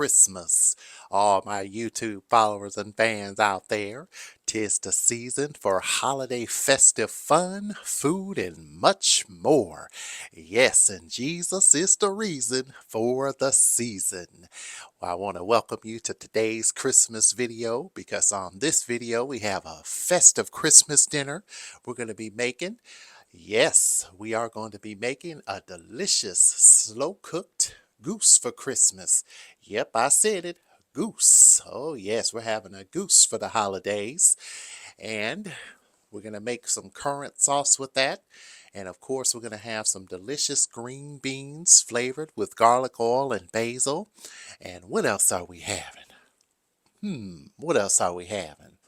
Christmas. All my YouTube followers and fans out there, 'tis the season for holiday festive fun, food, and much more. Yes, and Jesus is the reason for the season. Well, I want to welcome you to today's Christmas video because on this video we have a festive Christmas dinner we're going to be making. Yes, we are going to be making a delicious slow-cooked goose for Christmas. Yep, I said it, goose. Oh yes, we're having a goose for the holidays. And we're going to make some currant sauce with that. And of course, we're going to have some delicious green beans flavored with garlic oil and basil. And what else are we having? What else are we having?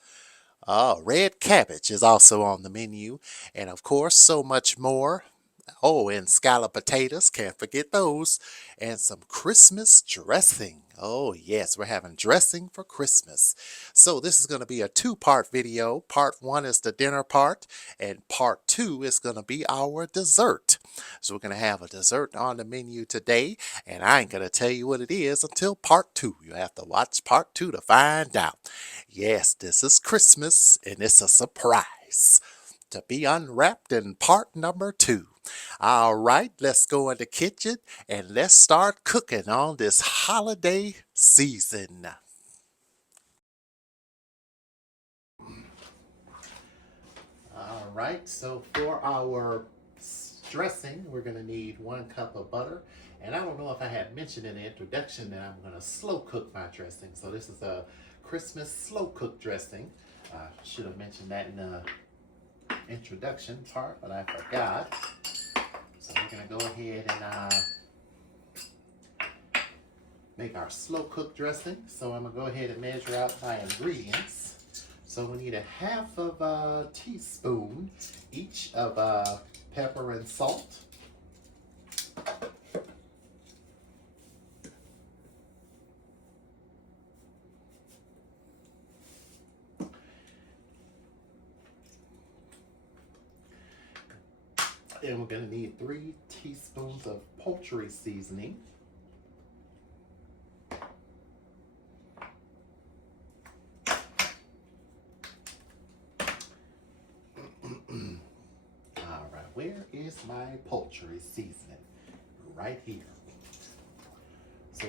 Red cabbage is also on the menu, and of course, so much more. Oh, and scalloped potatoes, can't forget those, and some Christmas dressing. Oh, yes, we're having dressing for Christmas. So, this is going to be a two-part video. Part one is the dinner part, and part two is going to be our dessert. So, we're going to have a dessert on the menu today, and I ain't going to tell you what it is until part two. You have to watch part two to find out. Yes, this is Christmas, and it's a surprise to be unwrapped in part number two. All right, let's go in the kitchen and let's start cooking on this holiday season. All right, so for our dressing, we're going to need 1 cup of butter. And I don't know if I had mentioned in the introduction that I'm going to slow cook my dressing. So this is a Christmas slow cook dressing. I should have mentioned that in the introduction part, but I forgot. So we're going to go ahead and make our slow cook dressing. So I'm going to go ahead and measure out my ingredients. So we need 1/2 of a teaspoon each of pepper and salt. And we're going to need 3 teaspoons of poultry seasoning. All right, where is my poultry seasoning? Right here. So,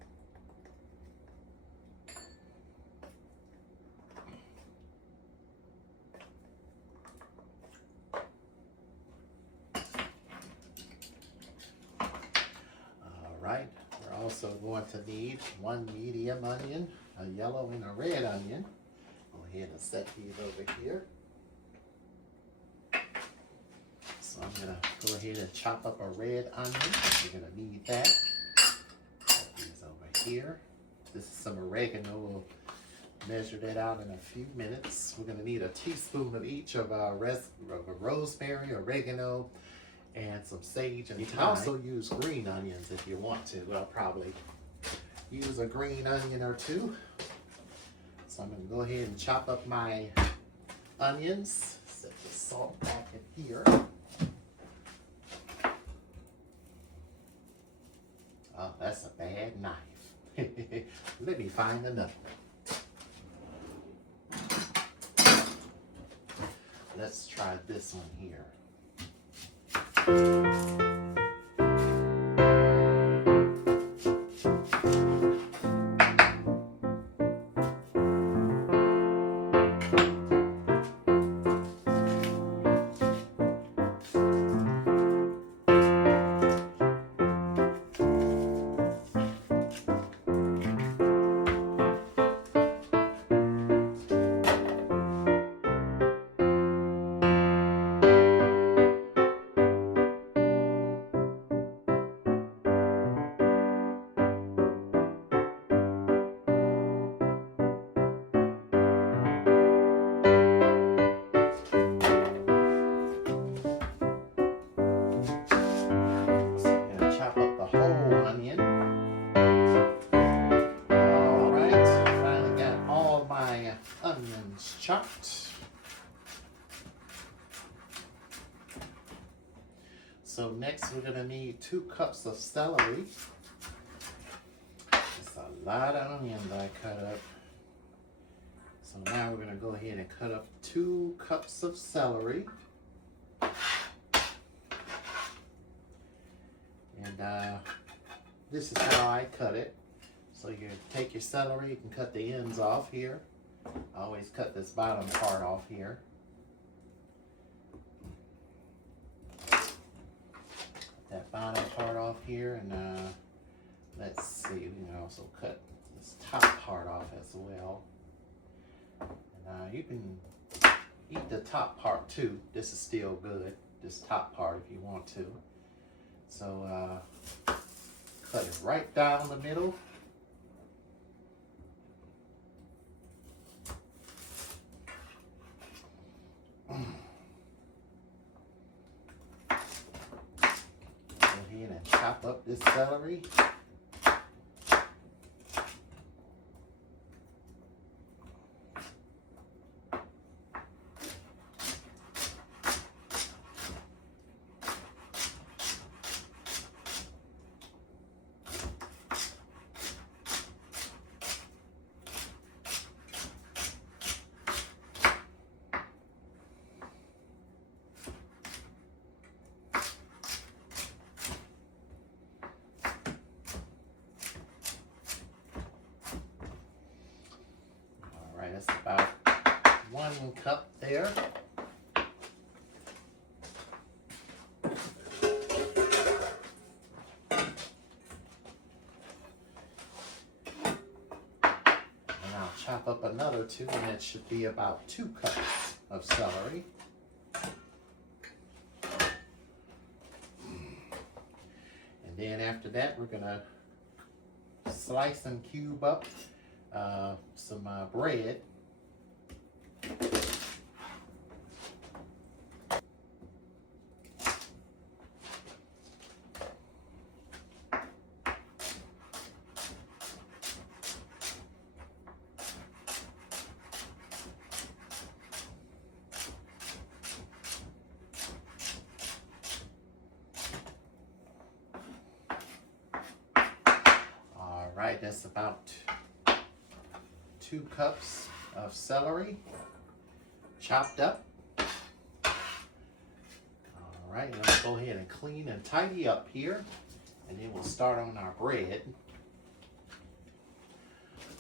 all right, we're also going to need 1 medium onion, a yellow and a red onion. Go ahead and set these over here. So I'm going to go ahead and chop up a red onion. We're going to need that. Put these over here. This is some oregano. We'll measure that out in a few minutes. We're going to need a teaspoon of each of rosemary, oregano, and some sage and thyme. You can also use green onions if you want to. I'll probably use a green onion or two. So I'm going to go ahead and chop up my onions. Set the salt back in here. Oh, that's a bad knife. Let me find another one. Let's try this one here. Chopped. So next we're going to need 2 cups of celery. Just a A lot of onions I cut up. So now we're going to go ahead and cut up 2 cups of celery. And this is how I cut it. So you take your celery, you can cut the ends off here. I always cut this bottom part off here. That bottom part off here, and let's see, we can also cut this top part off as well. And you can eat the top part too. This is still good, this top part, if you want to. So cut it right down the middle. Go ahead and chop up this celery. That's about 1 cup there. And I'll chop up another 2, and it should be about 2 cups of celery. And then after that, we're gonna slice and cube up some bread. All right, that's about 2 cups of celery chopped up. All right, let's go ahead and clean and tidy up here, and then we'll start on our bread.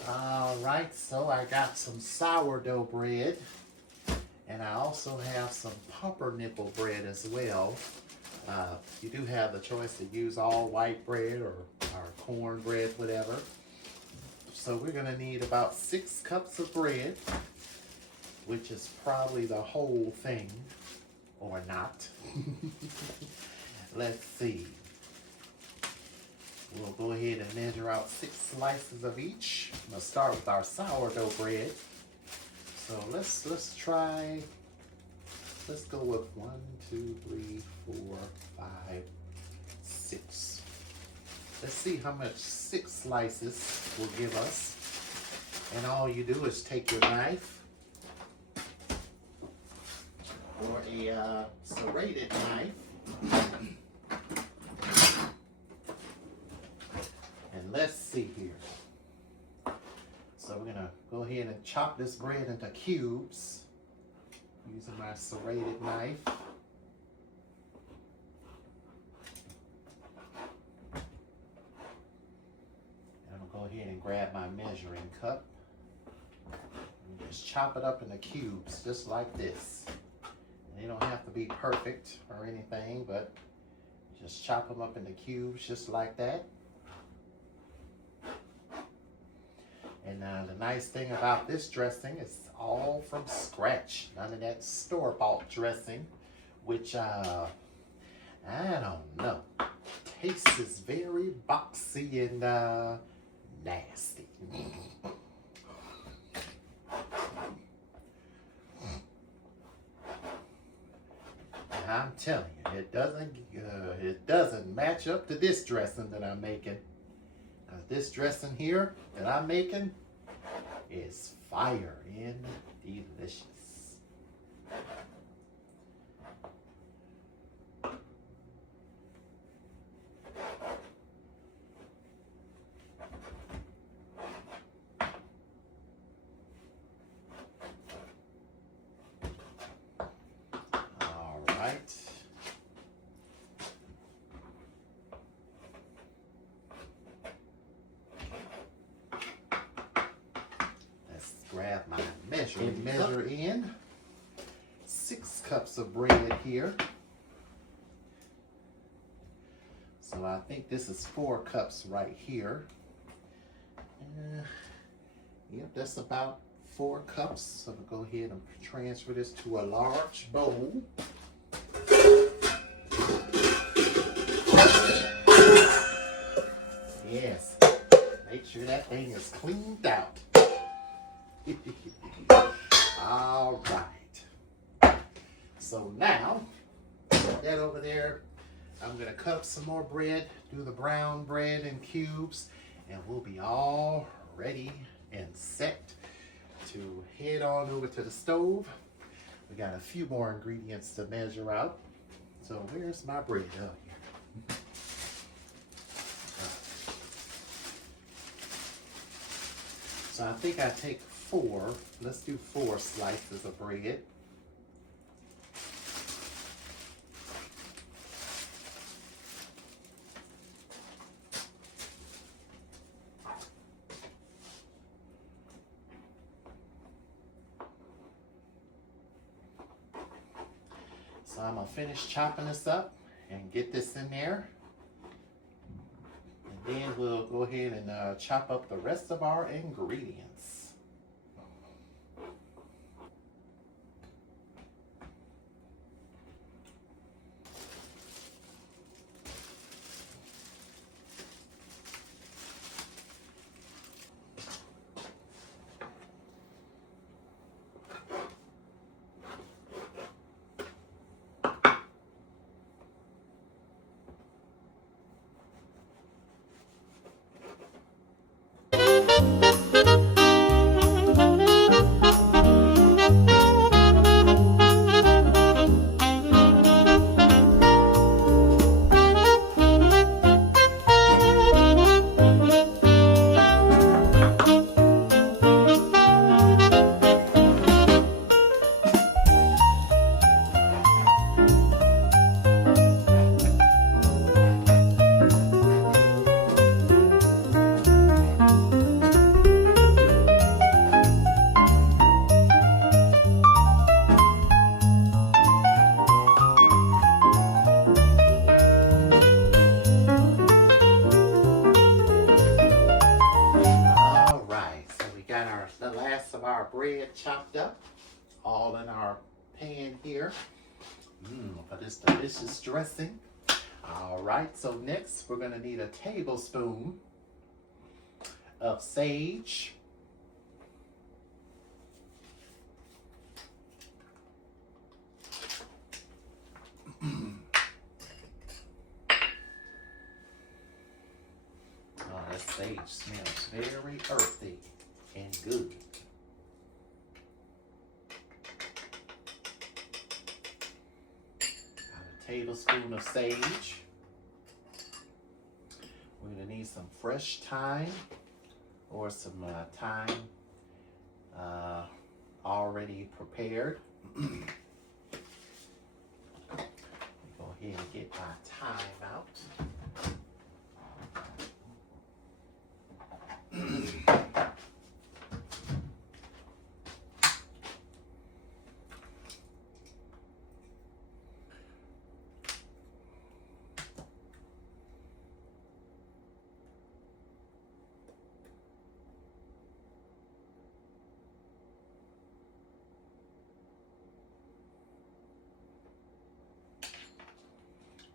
All right, so I got some sourdough bread, and I also have some pumpernickel bread as well. You do have the choice to use all white bread or corn bread, whatever. So we're gonna need about 6 cups of bread, which is probably the whole thing, or not. Let's see. We'll go ahead and measure out 6 slices of each. I'm gonna start with our sourdough bread. So let's go with 1, 2, 3, 4, 5, 6. Let's see how much 6 slices will give us. And all you do is take your knife or a serrated knife. And let's see here. So we're gonna go ahead and chop this bread into cubes using my serrated knife. Go ahead and grab my measuring cup and just chop it up into cubes just like this. And they don't have to be perfect or anything, but just chop them up into cubes just like that. And the nice thing about this dressing is all from scratch. None of that store-bought dressing, which I don't know. Tastes is very boxy and nasty. I'm telling you, it doesn't match up to this dressing that I'm making. This dressing here that I'm making is fire and delicious. grab my measure in 6 cups of bread here. So I think this is 4 cups right here. Yep, that's about 4 cups. So we'll go ahead and transfer this to a large bowl. Yes, make sure that thing is cleaned out. All right. So now, put that over there. I'm gonna cut up some more bread, do the brown bread in cubes, and we'll be all ready and set to head on over to the stove. We got a few more ingredients to measure out. So where's my bread? Oh, here. So I think I take 4. Let's do 4 slices of bread. So I'm gonna finish chopping this up and get this in there. And then we'll go ahead and chop up the rest of our ingredients. The last of our bread chopped up, all in our pan here for this delicious dressing. All right, so next we're going to need a tablespoon of sage, that sage smells very earthy and good. A tablespoon of sage. We're going to need some fresh thyme or some thyme already prepared. Go ahead and get my thyme out.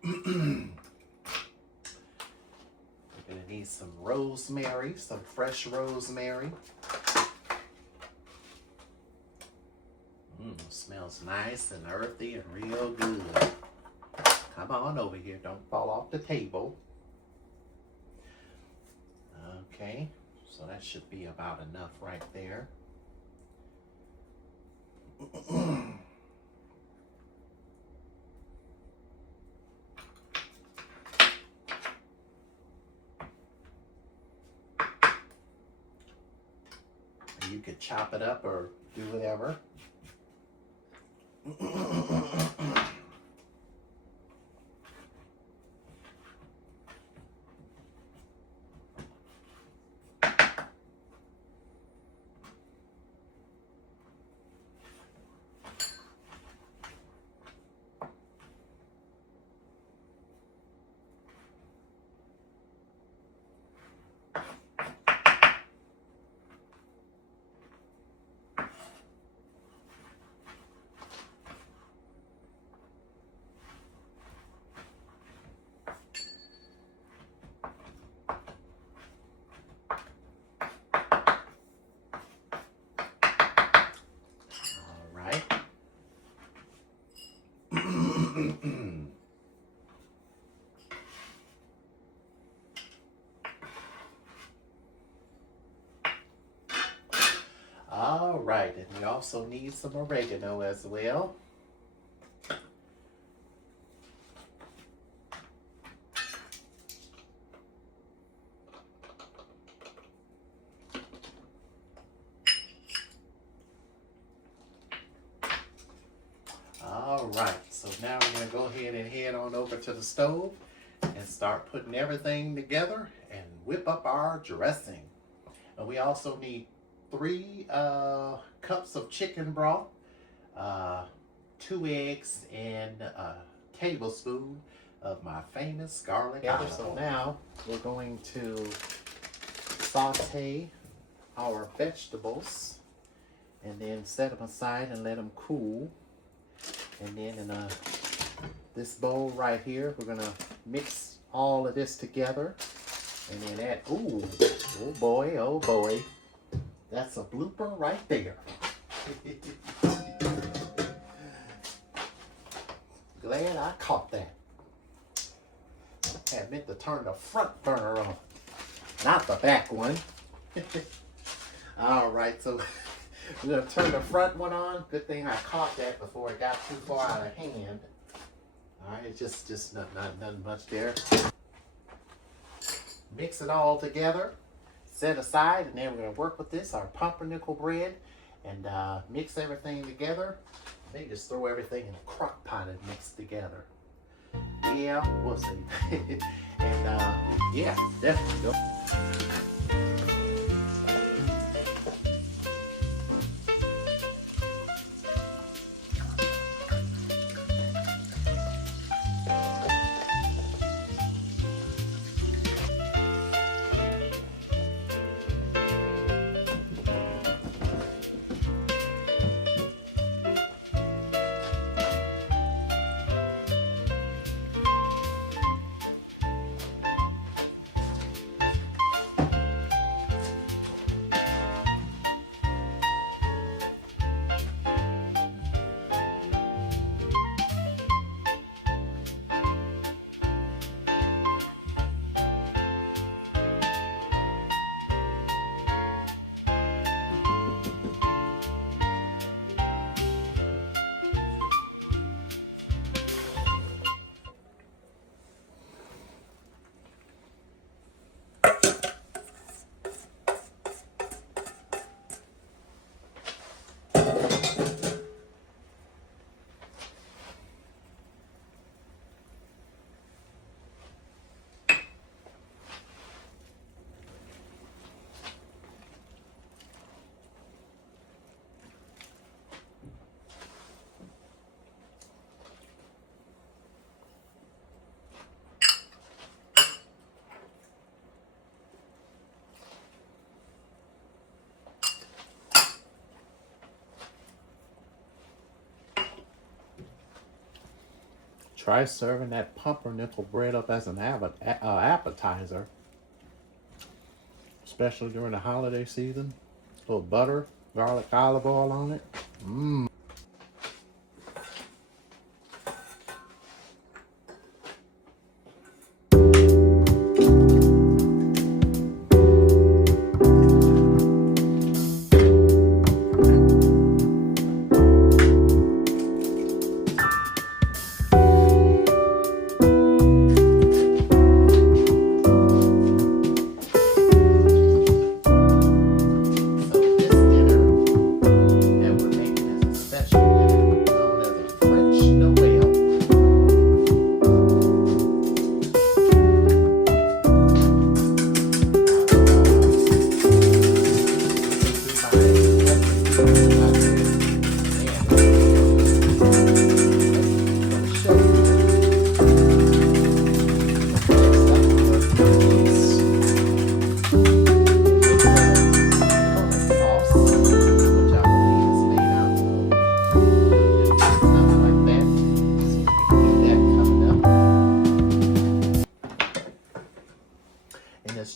We're going to need some rosemary, some fresh rosemary. Smells nice and earthy and real good. Come on over here, don't fall off the table. Okay, so that should be about enough right there. You could chop it up or do whatever. All right, and we also need some oregano as well. All right, so now we're going to go ahead and head on over to the stove and start putting everything together and whip up our dressing. And we also need 3 cups of chicken broth, 2 eggs, and a tablespoon of my famous garlic olive oil. So now we're going to saute our vegetables and then set them aside and let them cool. And then in this bowl right here, we're gonna mix all of this together and then add, oh boy, that's a blooper right there. Glad I caught that. I meant to turn the front burner on, not the back one. All right, so we're gonna turn the front one on. Good thing I caught that before it got too far out of hand. All right, just nothing much there. Mix it all together, set aside, and then we're gonna work with this, our pumpernickel bread, and mix everything together. Then just throw everything in a crock pot and mix together. Yeah, we'll see. And yeah, definitely go. Try serving that pumpernickel bread up as an appetizer, especially during the holiday season. A little butter, garlic, olive oil on it. Mmm.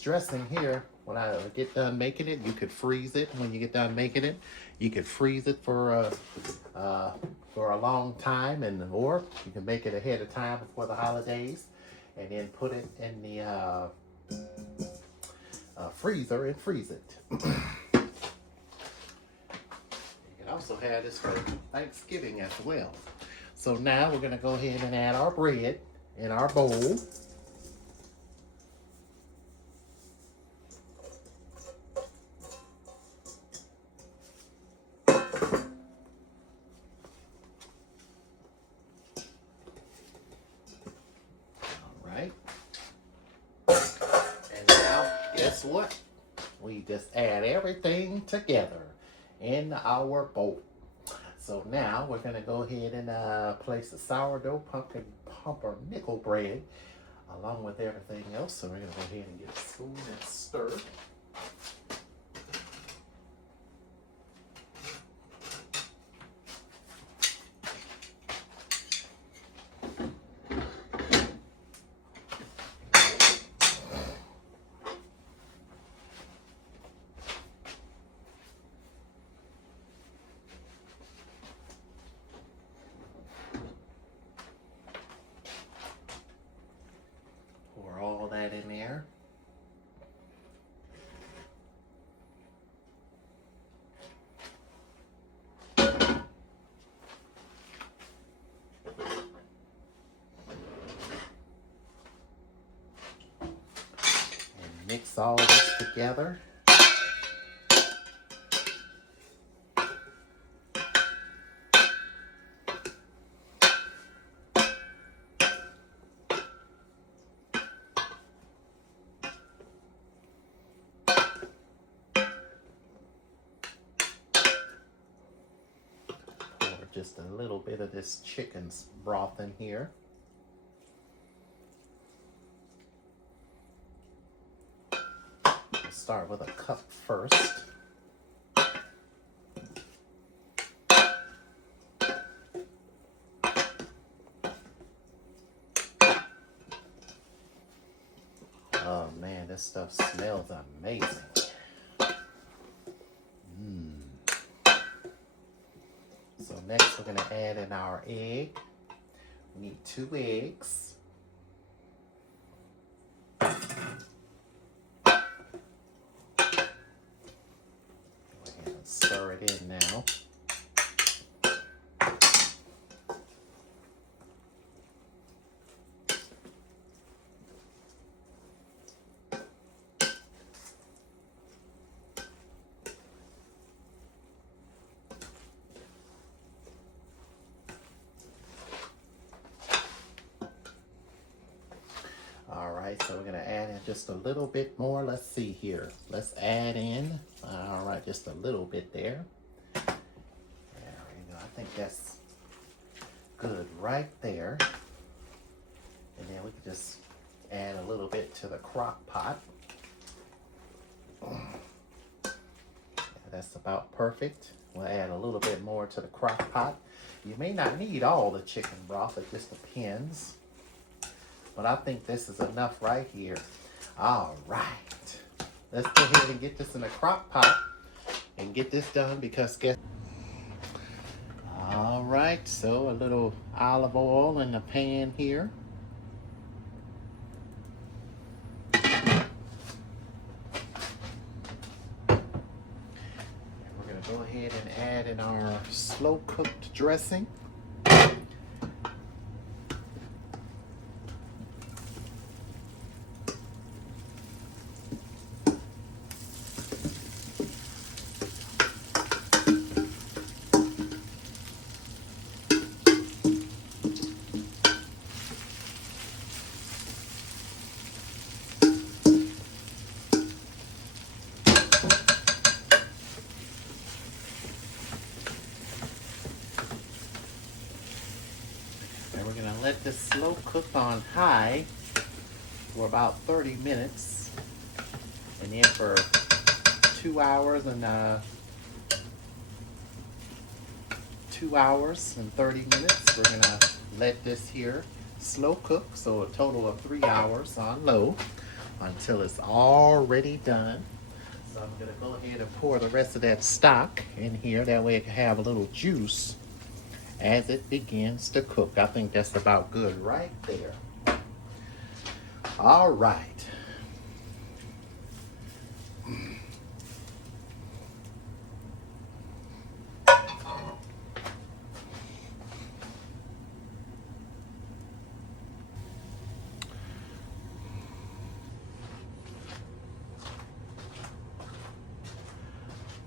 Dressing here, what I get done making it, you could freeze it. When you get done making it, you could freeze it for a long time, or you can make it ahead of time before the holidays, and then put it in the freezer and freeze it. You can also have this for Thanksgiving as well. So now we're going to go ahead and add our bread in our bowl. Guess what? We just add everything together in our bowl. So now we're going to go ahead and place the sourdough, pumpkin, pumpernickel bread along with everything else. So we're going to go ahead and get a spoon and stir. All that in there. And mix all this together. Just a little bit of this chicken's broth in here. We'll start with a cup first. Oh man, this stuff smells amazing. So next we're going to add in our egg. We need 2 eggs. Go ahead and stir it in now. Alright, so we're going to add in just a little bit more. Let's see here. Let's add in, alright, just a little bit there. There we go. I think that's good right there. And then we can just add a little bit to the crock pot. That's about perfect. We'll add a little bit more to the crock pot. You may not need all the chicken broth, it just depends. But I think this is enough right here. All right. Let's go ahead and get this in a crock pot and get this done because guess. All right, so a little olive oil in the pan here. And we're going to go ahead and add in our slow cooked dressing. We're going to let this slow cook on high for about 30 minutes. And then for 2 hours and 2 hours and 30 minutes, we're going to let this here slow cook. So a total of 3 hours on low until it's already done. I'm going to go ahead and pour the rest of that stock in here. That way it can have a little juice as it begins to cook. I think that's about good right there. All right.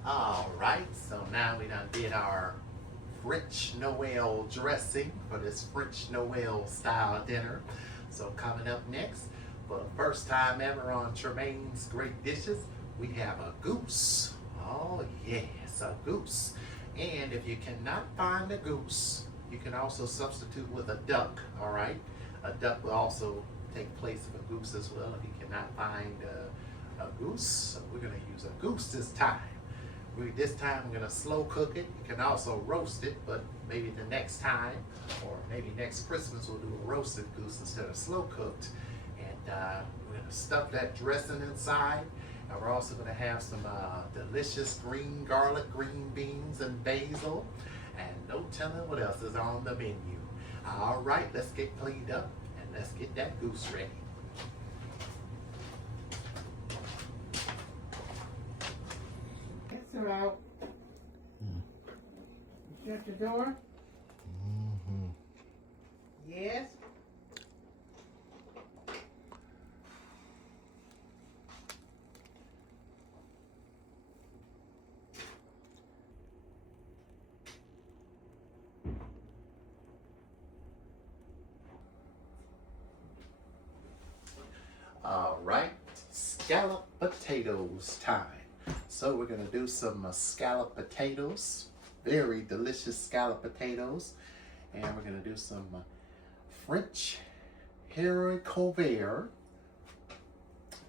All right, so now we done did our French Noel dressing for this French Noel style dinner. So coming up next, for the first time ever on Tremaine's Great Dishes, we have a goose. Oh yes, a goose. And if you cannot find a goose, you can also substitute with a duck, all right? A duck will also take place of a goose as well if you cannot find a goose. So we're gonna use a goose this time. This time we're gonna slow cook it. You can also roast it, but maybe the next time, or maybe next Christmas, we'll do a roasted goose instead of slow cooked. And we're gonna stuff that dressing inside. And we're also gonna have some delicious green garlic, green beans, and basil. And no telling what else is on the menu. All right, let's get cleaned up and let's get that goose ready. Out. Shut the door. Yes. All right, scalloped potatoes time. So we're gonna do some scalloped potatoes, very delicious scalloped potatoes. And we're gonna do some French haricots verts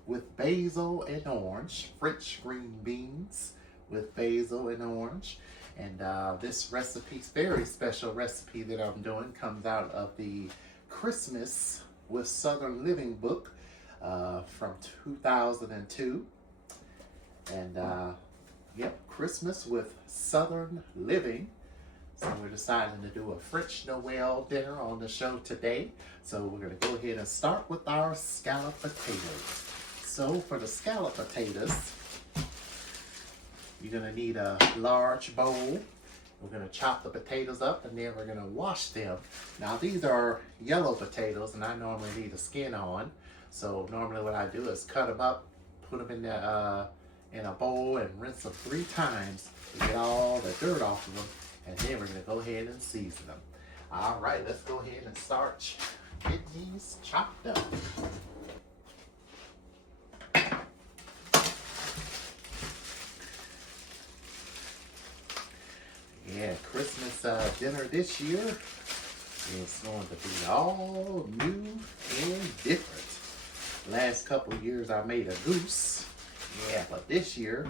with basil and orange, French green beans with basil and orange. And this recipe, very special recipe that I'm doing, comes out of the Christmas with Southern Living book from 2002. And yep, Christmas with Southern Living. So we're deciding to do a French Noel dinner on the show today. So we're gonna go ahead and start with our scalloped potatoes. So for the scalloped potatoes, you're gonna need a large bowl. We're gonna chop the potatoes up and then we're gonna wash them. Now these are yellow potatoes and I normally leave the skin on. So normally what I do is cut them up, put them in a bowl and rinse them 3 times to get all the dirt off of them, and then we're going to go ahead and season them. All right, let's go ahead and start getting these chopped up. Yeah, Christmas dinner this year is going to be all new and different. Last couple of years I made a goose. Yeah, but this year,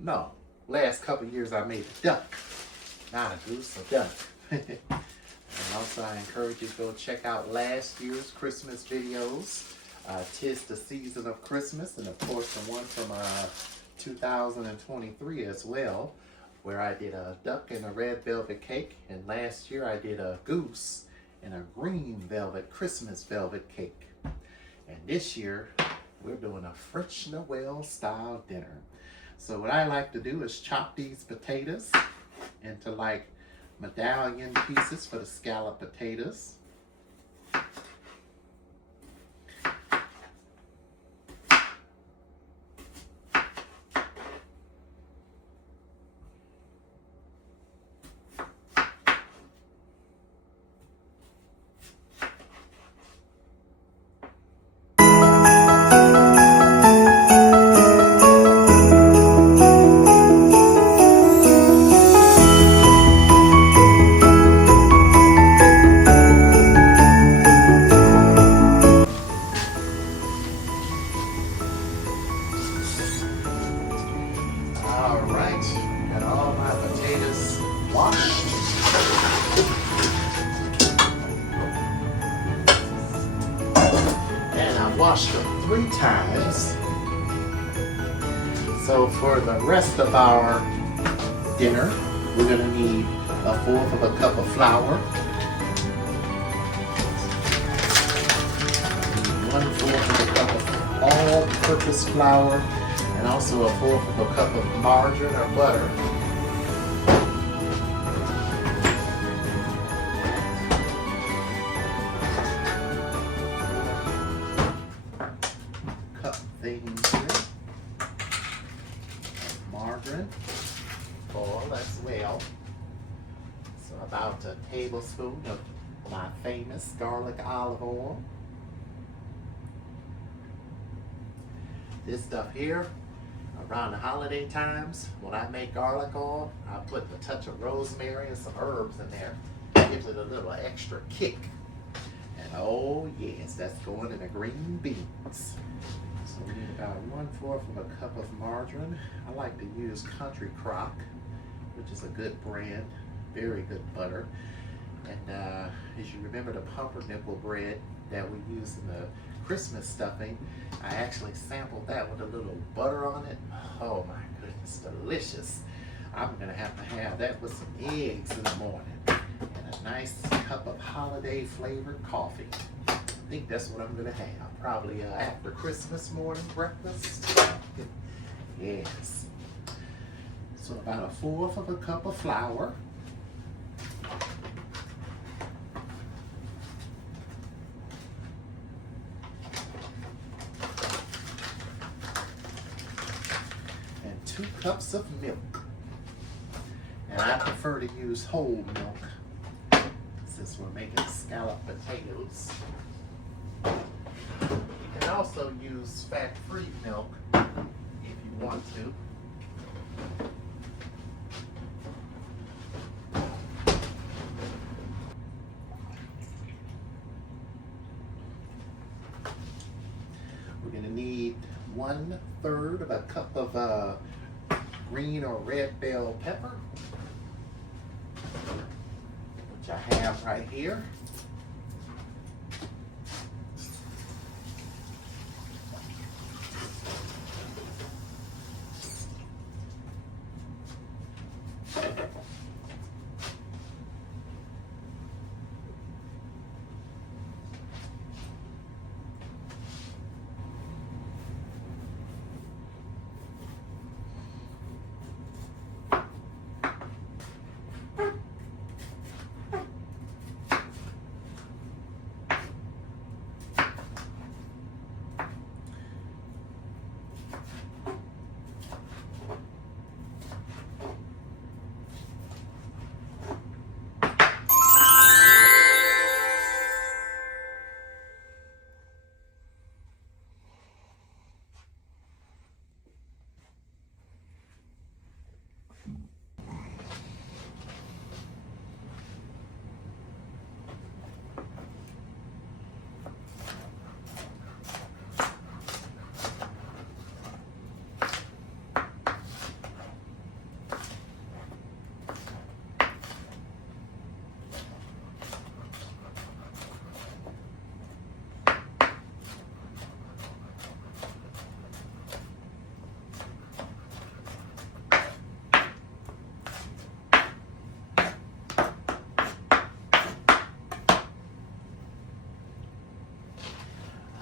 no. Last couple of years I made a duck. Not a goose, a duck. And also I encourage you to go check out last year's Christmas videos. 'Tis the Season of Christmas, and of course the one from 2023 as well, where I did a duck and a red velvet cake. And last year I did a goose and a green velvet, Christmas velvet cake. And this year, we're doing a French Noel style dinner. So what I like to do is chop these potatoes into like medallion pieces for the scalloped potatoes. washed them 3 times. So for the rest of our dinner, we're going to need 1/4 of a cup of flour, 1/4 of a cup of all-purpose flour, and also 1/4 of a cup of margarine or butter. Cup things here. Margarine, oil as well. So about a tablespoon of my famous garlic olive oil. This stuff here, around the holiday times, when I make garlic oil, I put a touch of rosemary and some herbs in there. It gives it a little extra kick. And oh yes, that's going in the green beans. So we need about 1/4 of a cup of margarine. I like to use Country Crock, which is a good brand, very good butter. And as you remember the pumpernickel bread that we use in the Christmas stuffing, I actually sampled that with a little butter on it. Oh my goodness, delicious. I'm gonna have to have that with some eggs in the morning and a nice cup of holiday flavored coffee. I think that's what I'm gonna have, probably after Christmas morning breakfast. Yes. So about 1/4 of a cup of flour. And 2 cups of milk. And I prefer to use whole milk since we're making scalloped potatoes. You can also use fat-free milk if you want to. We're going to need 1/3 of a cup of green or red bell pepper, which I have right here.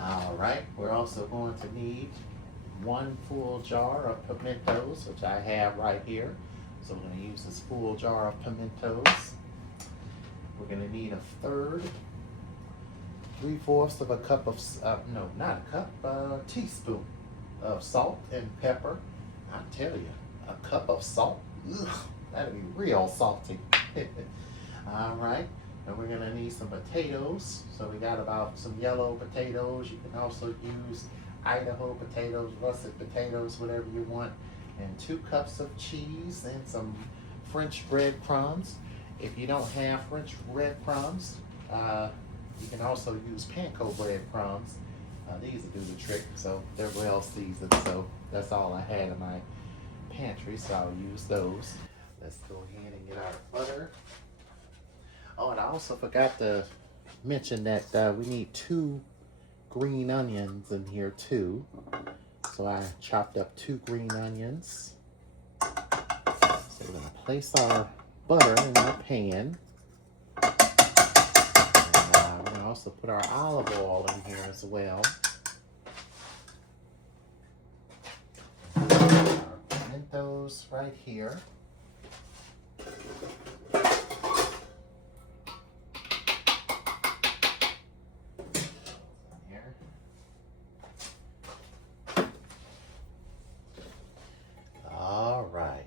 Alright, we're also going to need 1 full jar of pimentos, which I have right here. So we're going to use this full jar of pimentos. We're going to need 1/3, 3/4 of a cup of, no, not a cup, a teaspoon of salt and pepper. I tell you, a cup of salt, ugh, that'd be real salty. Alright. And we're gonna need some potatoes. So we got about some yellow potatoes. You can also use Idaho potatoes, russet potatoes, whatever you want. And 2 cups of cheese and some French breadcrumbs. If you don't have French breadcrumbs, you can also use panko breadcrumbs. These will do the trick. So they're well seasoned. So that's all I had in my pantry. So I'll use those. Let's go ahead and get our butter. Oh, and I also forgot to mention that we need 2 green onions in here too. So I chopped up 2 green onions. So we're going to place our butter in our pan. And we're going to also put our olive oil in here as well. Our pimentos right here. All right,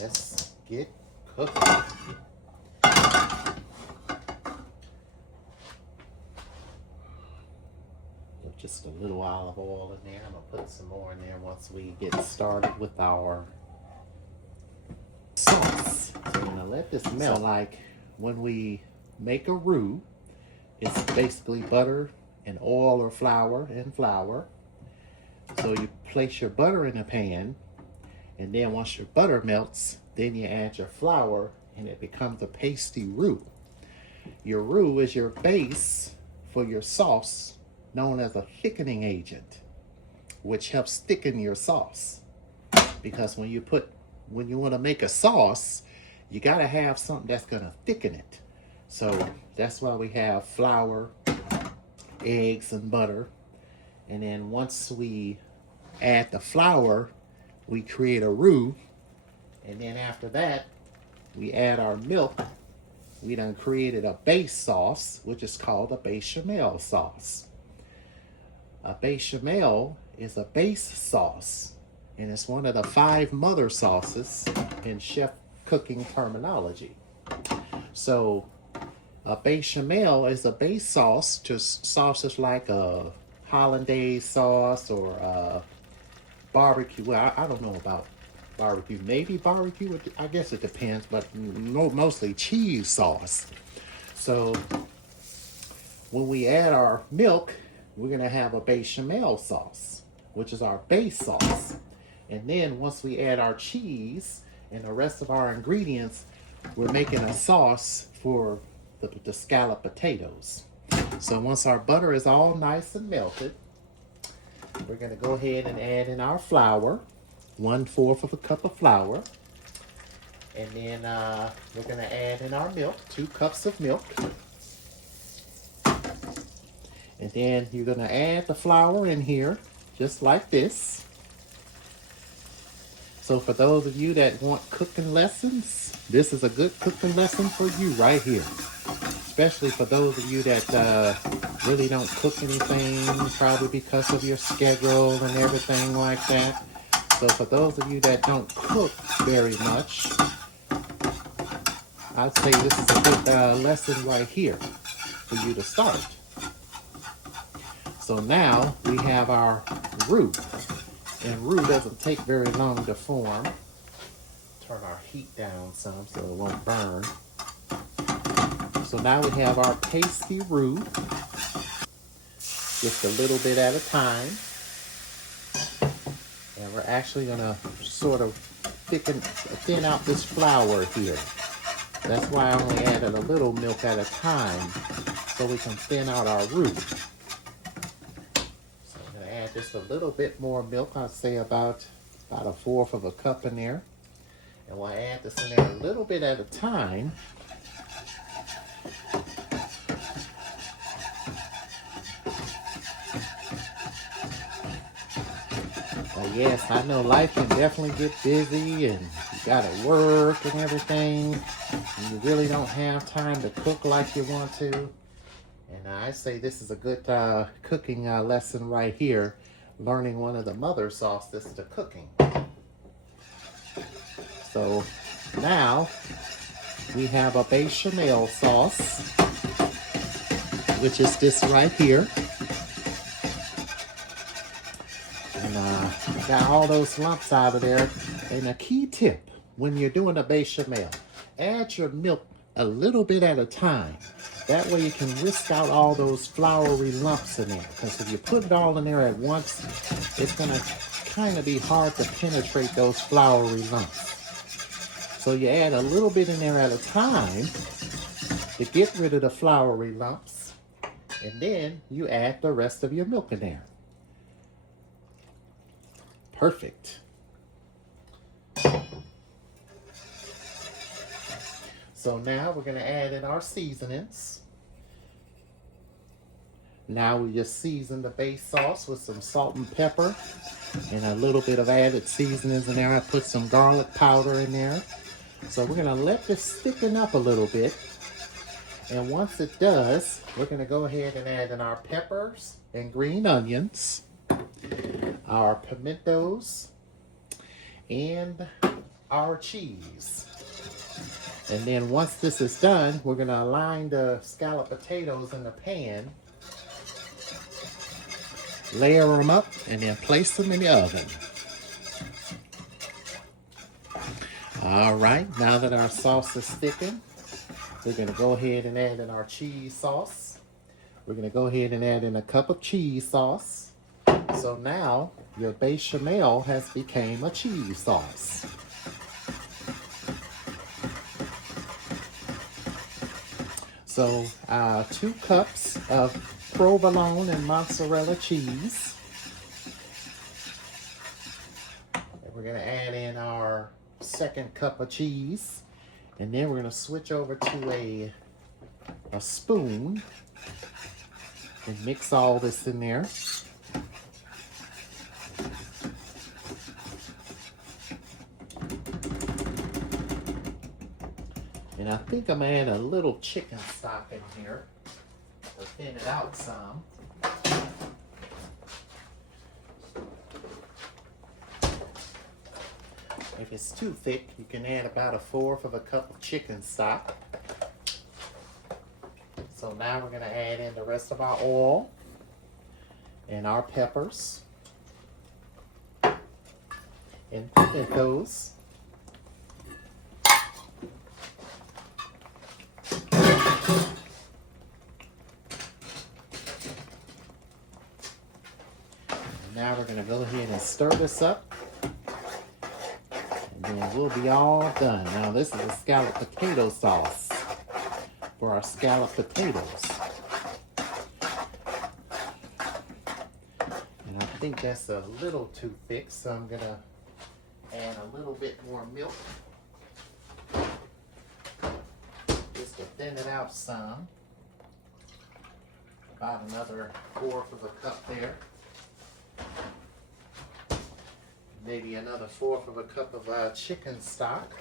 let's get cooking. Just a little olive oil in there. I'm gonna put some more in there once we get started with our sauce. So we're gonna let this melt. So like when we make a roux, it's basically butter and oil or flour and flour. So you place your butter in a pan, and then once your butter melts, then you add your flour and it becomes a pasty roux. Your roux is your base for your sauce, known as a thickening agent, which helps thicken your sauce. Because when you want to make a sauce, you got to have something that's going to thicken it. So that's why we have flour, eggs, and butter. And then once we add the flour, we create a roux. And then after that, we add our milk. We done created a base sauce, which is called a bechamel sauce. A bechamel is a base sauce, and it's one of the 5 mother sauces in chef cooking terminology. So a bechamel is a base sauce to sauces like a hollandaise sauce or a barbecue. Well, I don't know about barbecue. Maybe barbecue, I guess it depends, but mostly cheese sauce. So when we add our milk, we're going to have a bechamel sauce, which is our base sauce. And then once we add our cheese and the rest of our ingredients, we're making a sauce for the scalloped potatoes. So once our butter is all nice and melted, we're going to go ahead and add in our flour, 1/4 of a cup of flour. And then we're going to add in our milk, 2 cups of milk. And then you're going to add the flour in here, just like this. So for those of you that want cooking lessons, this is a good cooking lesson for you right here. Especially for those of you that really don't cook anything, probably because of your schedule and everything like that. So for those of you that don't cook very much, I'd say this is a good lesson right here for you to start. So now we have our roux, and roux doesn't take very long to form. Turn our heat down some so it won't burn. So now we have our pasty roux, just a little bit at a time. And we're actually gonna sort of thin out this flour here. That's why I only added a little milk at a time, so we can thin out our roux. Add just a little bit more milk. I'd say about 1/4 of a cup in there. And we'll add this in there a little bit at a time. But yes, I know life can definitely get busy and you gotta work and everything. And you really don't have time to cook like you want to. And I say this is a good cooking lesson right here, learning one of the mother sauces to cooking. So now we have a bechamel sauce, which is this right here. And got all those lumps out of there. And a key tip when you're doing a bechamel, add your milk a little bit at a time. That way you can whisk out all those floury lumps in there. Because if you put it all in there at once, it's going to kind of be hard to penetrate those floury lumps. So you add a little bit in there at a time to get rid of the floury lumps. And then you add the rest of your milk in there. Perfect. So now we're going to add in our seasonings. Now we just season the base sauce with some salt and pepper and a little bit of added seasonings in there. I put some garlic powder in there. So we're going to let this thicken up a little bit. And once it does, we're going to go ahead and add in our peppers and green onions, our pimentos, and our cheese. And then once this is done, we're going to align the scalloped potatoes in the pan, layer them up, and then place them in the oven. All right, now that our sauce is thickened, we're going to go ahead and add in our cheese sauce. We're going to go ahead and add in a cup of cheese sauce. So now your bechamel has become a cheese sauce. So 2 cups of provolone and mozzarella cheese. And we're going to add in our 2nd cup of cheese. And then we're going to switch over to a spoon and mix all this in there. And I think I'm going to add a little chicken stock in here to thin it out some. If it's too thick, you can add about 1/4 of a cup of chicken stock. So now we're going to add in the rest of our oil and our peppers and pimentos. Now we're going to go ahead and stir this up. And then we'll be all done. Now this is a scalloped potato sauce for our scalloped potatoes. And I think that's a little too thick, so I'm going to add a little bit more milk just to thin it out some. About another 1/4 of a cup there. Maybe another 1/4 of a cup of chicken stock.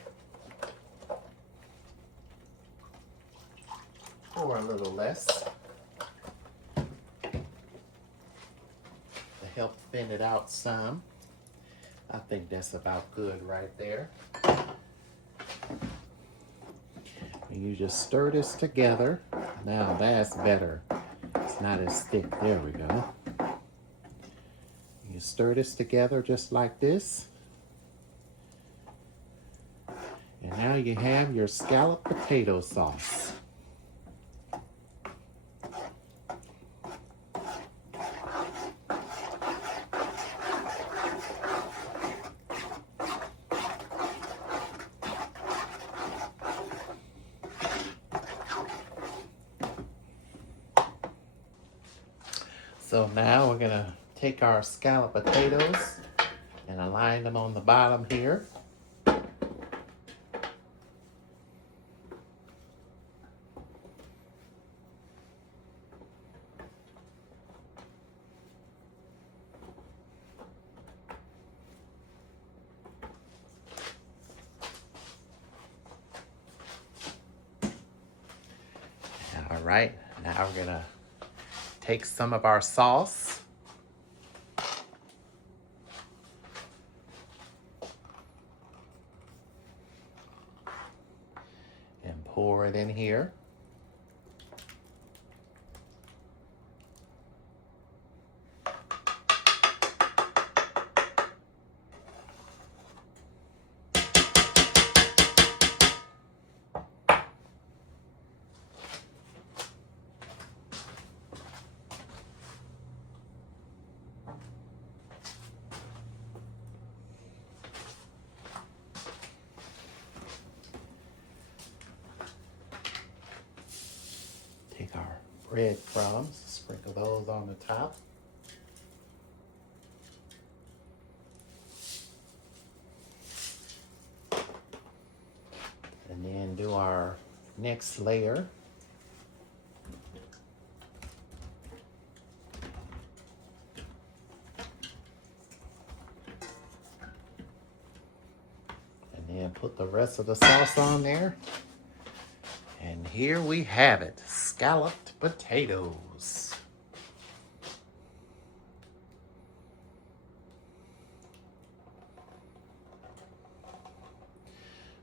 Or a little less. To help thin it out some. I think that's about good right there. And you just stir this together. Now that's better. It's not as thick. There we go. You stir this together just like this. And now you have your scalloped potato sauce. So now we're going to take our scalloped potatoes and align them on the bottom here. All right, now we're going to take some of our sauce and pour it in here. Take our breadcrumbs, sprinkle those on the top. next layer. And then put the rest of the sauce on there. And here we have it, scalloped potatoes.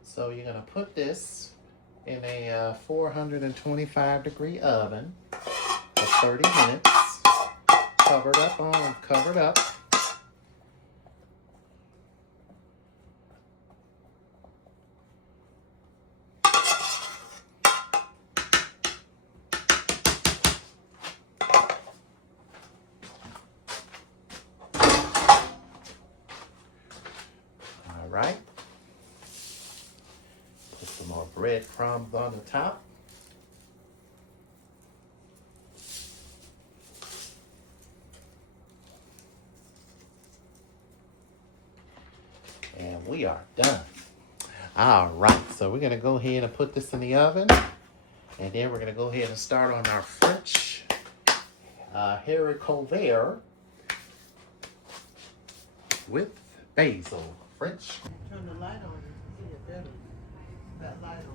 So you're going to put this in a 425-degree oven for 30 minutes. Covered up. All right. Put some more breadcrumbs on the top. And we are done. All right, so we're gonna go ahead and put this in the oven. And then we're gonna go ahead and start on our French haricot vert with basil. French. Turn the light on. See it better. That light on.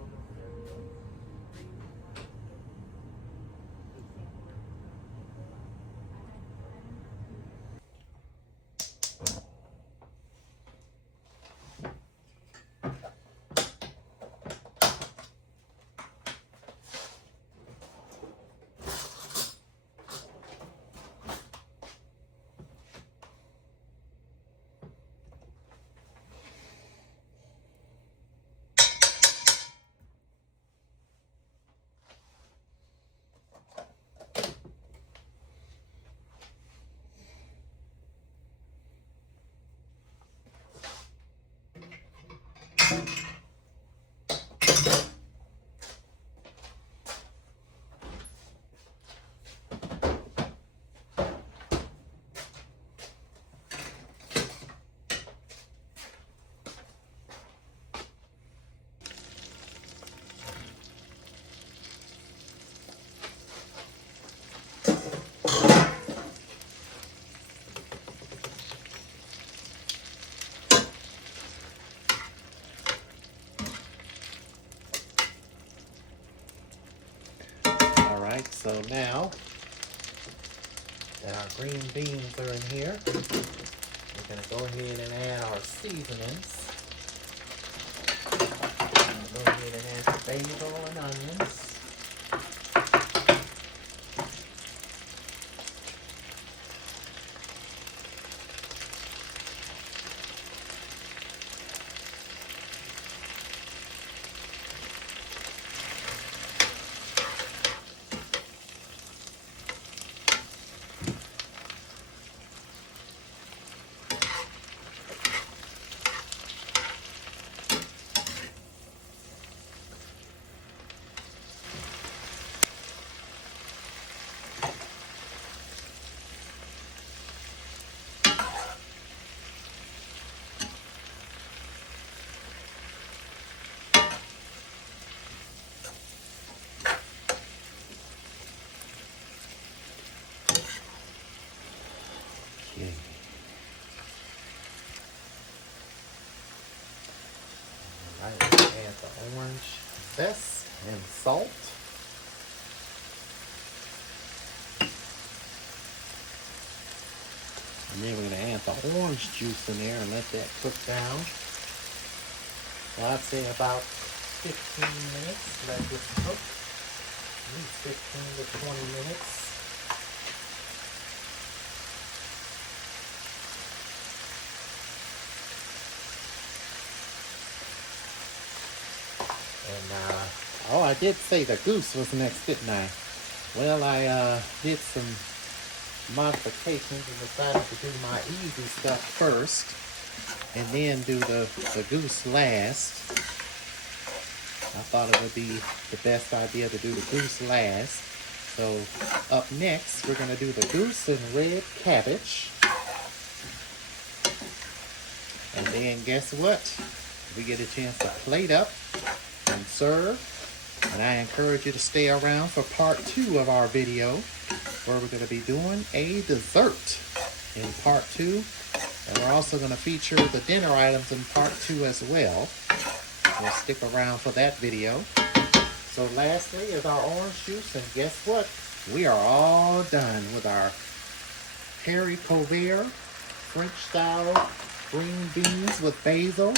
All right, so now that our green beans are in here, we're gonna go ahead and add our seasonings. Go ahead and add the basil and onions. Okay. All right, we'll add the orange zest and salt. And then we're going to add the orange juice in there and let that cook down. Well, I'd say about 15 minutes. Let this cook. At least 15 to 20 minutes. And, oh, I did say the goose was next, didn't I? Well, I did some modifications and decided to do my easy stuff first and then do the goose last. I thought it would be the best idea to do the goose last. So up next, we're going to do the goose and red cabbage. And then guess what? We get a chance to plate up and serve. And I encourage you to stay around for part 2 of our video, where we're going to be doing a dessert in part 2. And we're also going to feature the dinner items in part 2 as well. We'll stick around for that video. So lastly is our orange juice, and guess what? We are all done with our haricot vert French style green beans with basil.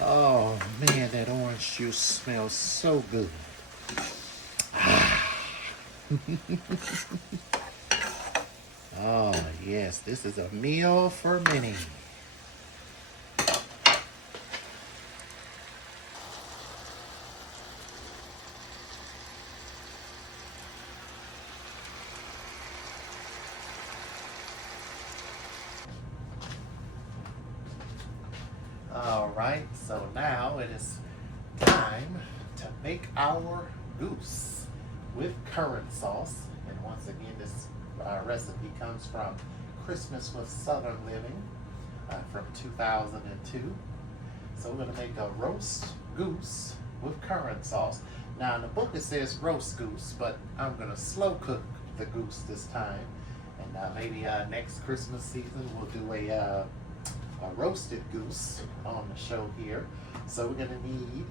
Oh man, that orange juice smells so good. Oh yes, this is a meal for many. All right, so now it is time to make our goose with currant sauce. And once again, this recipe comes from Christmas with Southern Living from 2002. So we're going to make a roast goose with currant sauce. Now in the book it says roast goose, but I'm going to slow cook the goose this time. And maybe next Christmas season we'll do a roasted goose on the show here. So we're going to need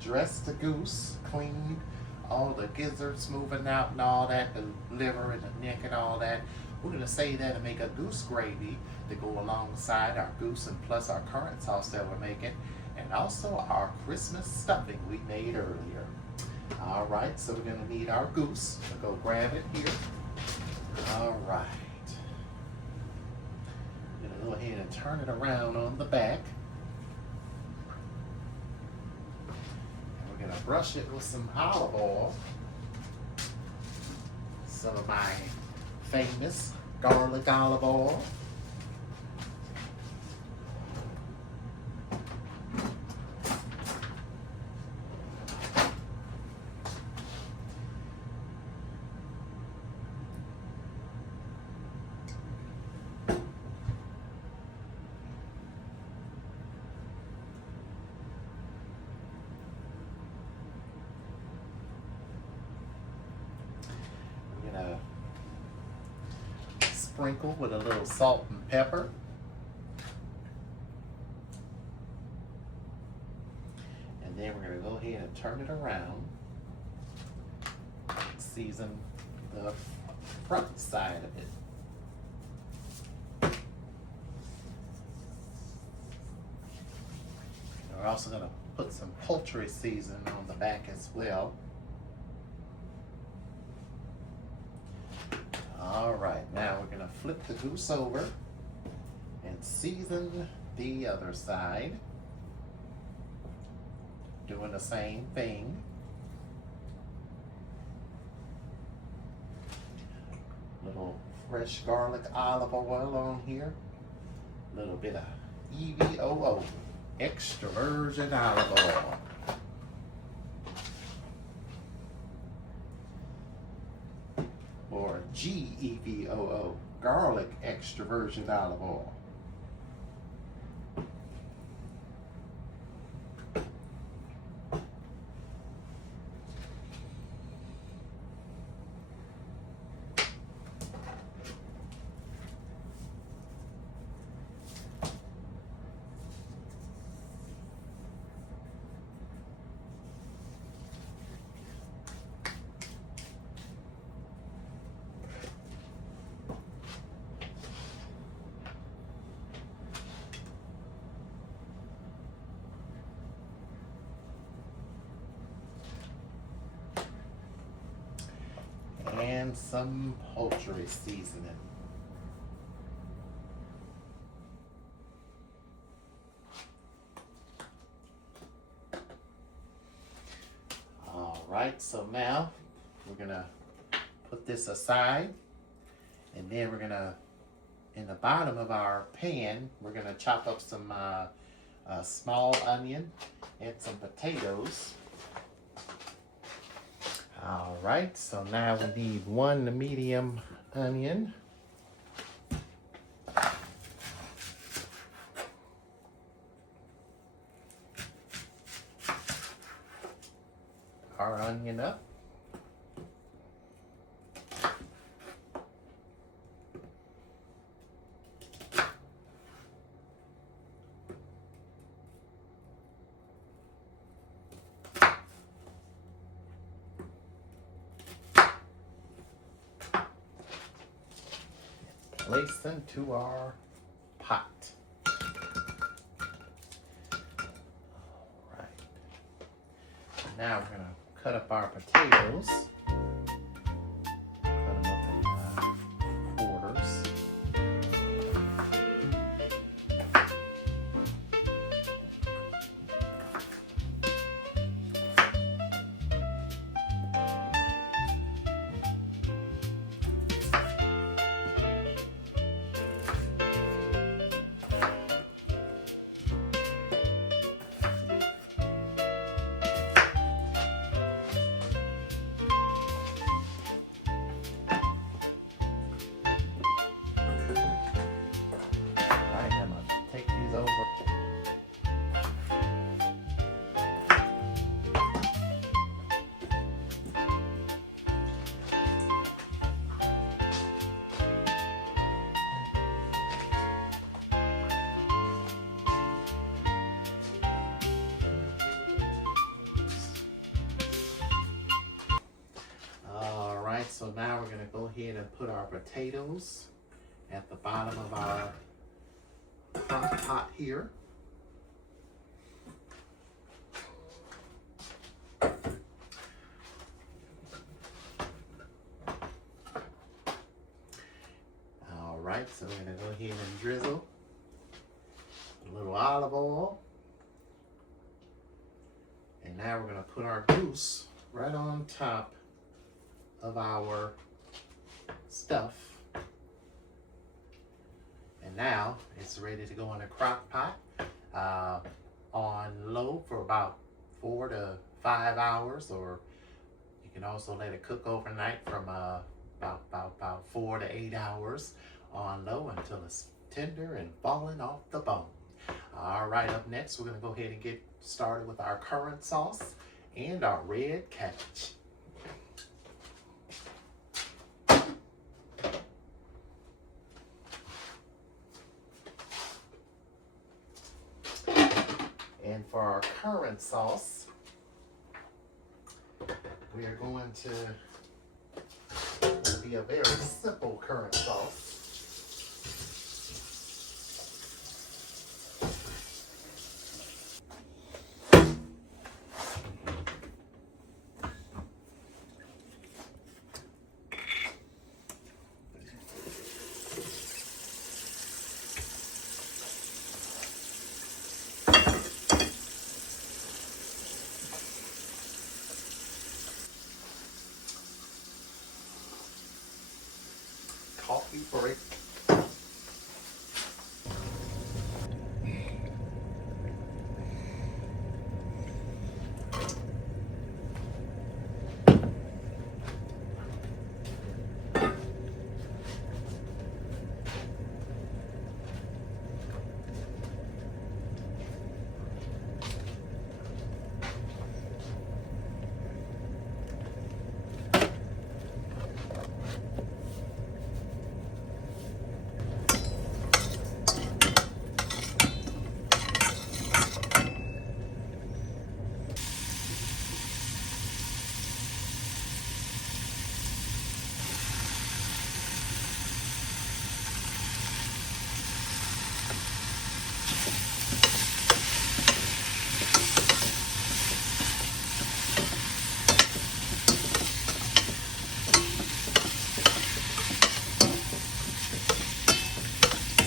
dress the goose, clean all the gizzards moving out and all that, the liver and the neck and all that. We're going to save that and make a goose gravy to go alongside our goose and plus our currant sauce that we're making, and also our Christmas stuffing we made earlier. All right, so we're going to need our goose. We'll go grab it here. All right. I'm going to go ahead and turn it around on the back. We're going to brush it with some olive oil. Some of my famous garlic olive oil. Sprinkle with a little salt and pepper. And then we're going to go ahead and turn it around. Season the front side of it. And we're also going to put some poultry seasoning on the back as well. All right, now we're gonna flip the goose over and season the other side. Doing the same thing. Little fresh garlic olive oil on here. A little bit of EVOO, extra virgin olive oil. Or GEVOO, garlic extra virgin olive oil. And some poultry seasoning. All right, so now we're gonna put this aside, and then we're gonna, in the bottom of our pan, we're gonna chop up some small onion and some potatoes. All right, so now we need one medium onion. our onion up. Place into our pot. All right. Now we're gonna cut up our potatoes. Cut them up in quarters. So now we're going to go ahead and put our potatoes at the bottom of our crock pot here. All right, so we're going to go ahead and drizzle a little olive oil. And now we're going to put our goose right on top of our stuff. And now it's ready to go in a crock pot on low for about 4 to 5 hours, or you can also let it cook overnight from about 4 to 8 hours on low until it's tender and falling off the bone. All right, up next we're going to go ahead and get started with our currant sauce and our red cabbage. And for our currant sauce, we are going to be a very simple currant sauce. Coffee break.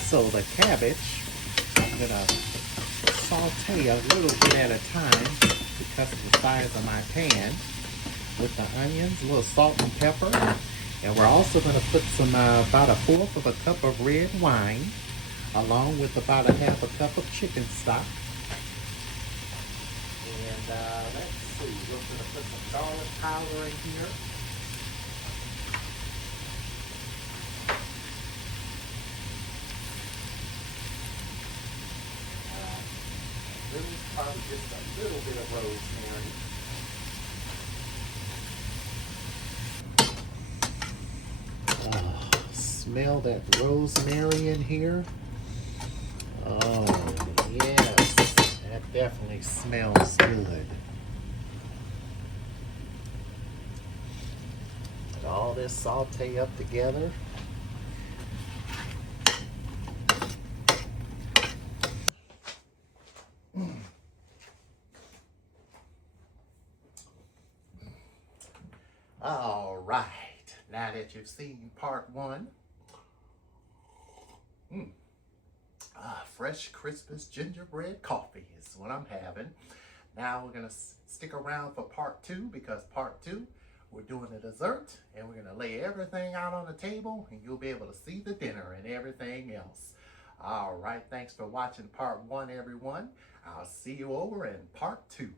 So the cabbage, I'm going to saute a little bit at a time because of the size of my pan with the onions, a little salt and pepper. And we're also going to put some, about 1/4 of a cup of red wine, along with about 1/2 cup of chicken stock. And let's see, we're going to put some garlic powder in here. Really probably just a little bit of rosemary. smell that rosemary in here? Oh, yes. That definitely smells good. Let all this saute up together. All right. Now that you've seen part one, fresh Christmas gingerbread coffee is what I'm having. Now we're gonna stick around for part two, because part two, we're doing a dessert and we're gonna lay everything out on the table and you'll be able to see the dinner and everything else. All right, thanks for watching part one, everyone. I'll see you over in part two.